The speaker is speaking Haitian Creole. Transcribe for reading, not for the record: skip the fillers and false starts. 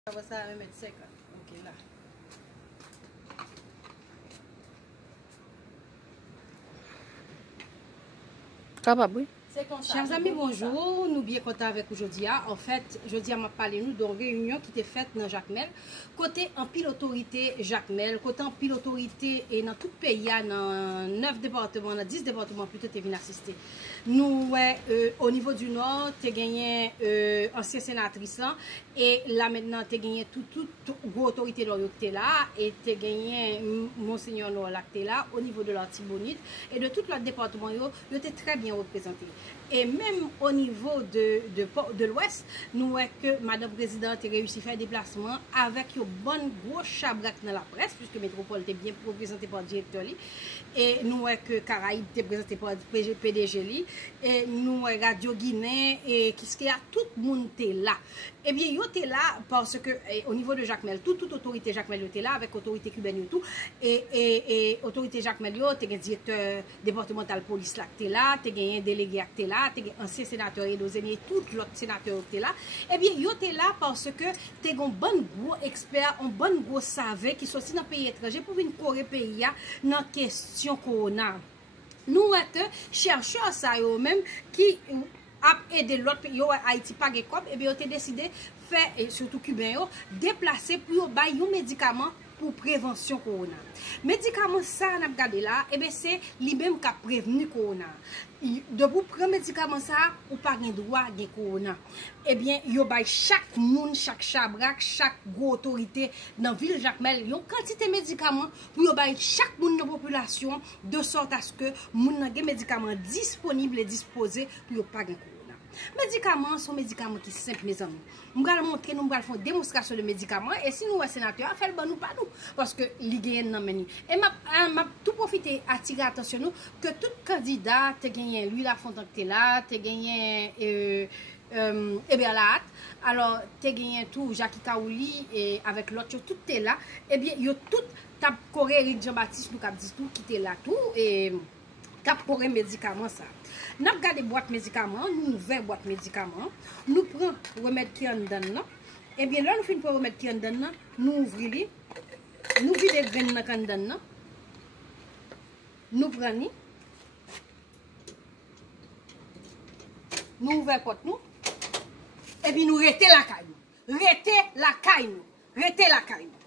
Ça va ça à 1,50 m. Ok, là. Capable, oui. Chers amis, bonjour. Nous bien contents avec aujourd'hui. En fait, jeudi, on m'a parlé nous d'une réunion qui était faite dans Jacmel. Côté en pile autorité Jacmel, côté en pile autorité et dans tout le pays, dans 9 départements, dans 10 départements plutôt, tu es venu assister. Nous, au niveau du Nord, tu as gagné ancien sénatrice et là maintenant, tu as gagné toute autorité qui est là et tu as gagné Monseigneur Noël qui est là au niveau de l'Artibonite et de tout le département, tu es très bien représenté. Et même au niveau de l'Ouest, nous voyons que Madame Présidente a réussi à faire un déplacement avec un bon gros chabrac dans la presse, puisque Métropole était bien représentée par le directeur. Et nous voyons que Caraïbes était présenté par le PDG. Et nous voyons Radio Guinée, et qu'est-ce qu'il y a, tout le monde était là. Eh bien, ils étaient là parce que, au niveau de Jacmel, toute autorité Jacmel était là, avec autorité cubaine et tout. Et autorité Jacmel, tu as un directeur départemental police là, qui était là, tu as un délégué qui était là, tu as un ancien sénateur et tout l'autre sénateur qui était là. Eh bien, ils étaient là parce que tu as un bon gros expert, un bon gros savant qui sont aussi dans le pays étranger pour venir corriger le pays dans la question corona. Nous, que chercheurs, ça, même qui a aidé l'autre pays, Haïti pas de cop, et bien, ils ont décidé de faire, et surtout cubain, déplacer pour bailler un médicament pour prévention corona. Médicament ça, on a regardé là, et bien, c'est lui-même qui a prévenu corona. De vous prendre médicament ça, ou pas de droit de corona. Eh bien, yo bail chaque monde, chaque chabrac, chaque gros autorité dans la ville Jacmel, yon quantité de médicaments pour yo bail chaque monde de la population de sorte à ce que moun nan gen médicaments disponibles et disposés pour yo pas de corona. Médicaments sont médicaments qui sont simples, mes amis. Nous allons montrer, nous allons faire une démonstration de médicaments. Et si nous, sénateur, fait le bon, nous pas nous. Parce que l'hygiène n'a pas. Et m'a tout profité, attirer attention nous, que tout candidat, tu as gagné Louis Lafontaine qui est là, tu as gagné Eberlat, alors tu as gagné tout, Jackie Kaouli, et avec l'autre, tout est là. Eh bien, il y a tout, tu as coré Eric Jean-Baptiste, nous avons dit tout, qui était là, tout, et cap pour un médicament ça. Nous regardons boîte médicaments, nous ouvrons boîte médicaments, nous prenons remède qui en dedans. Et bien là nous finissons pour remède qui en dedans, nous ouvrons, nous vidons les graines qui en dedans. Nous prenons, nous ouvrons porte nous. Et puis nous arrêtons la caille. Arrêtez la caille. Arrêtez la caille.